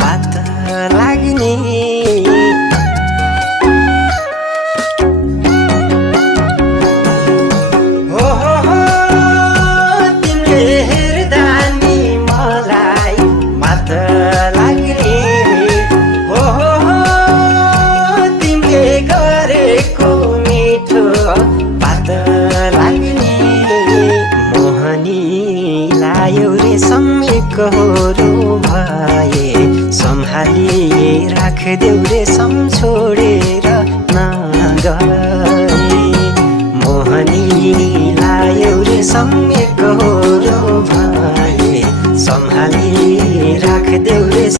बात लाग्ने कहोरो भए सम्हाली राखदेऊ रे छोडेर नगए मोहनी लायौ रे सम्यक कहोरो भए सम्हाली राखदेऊ रे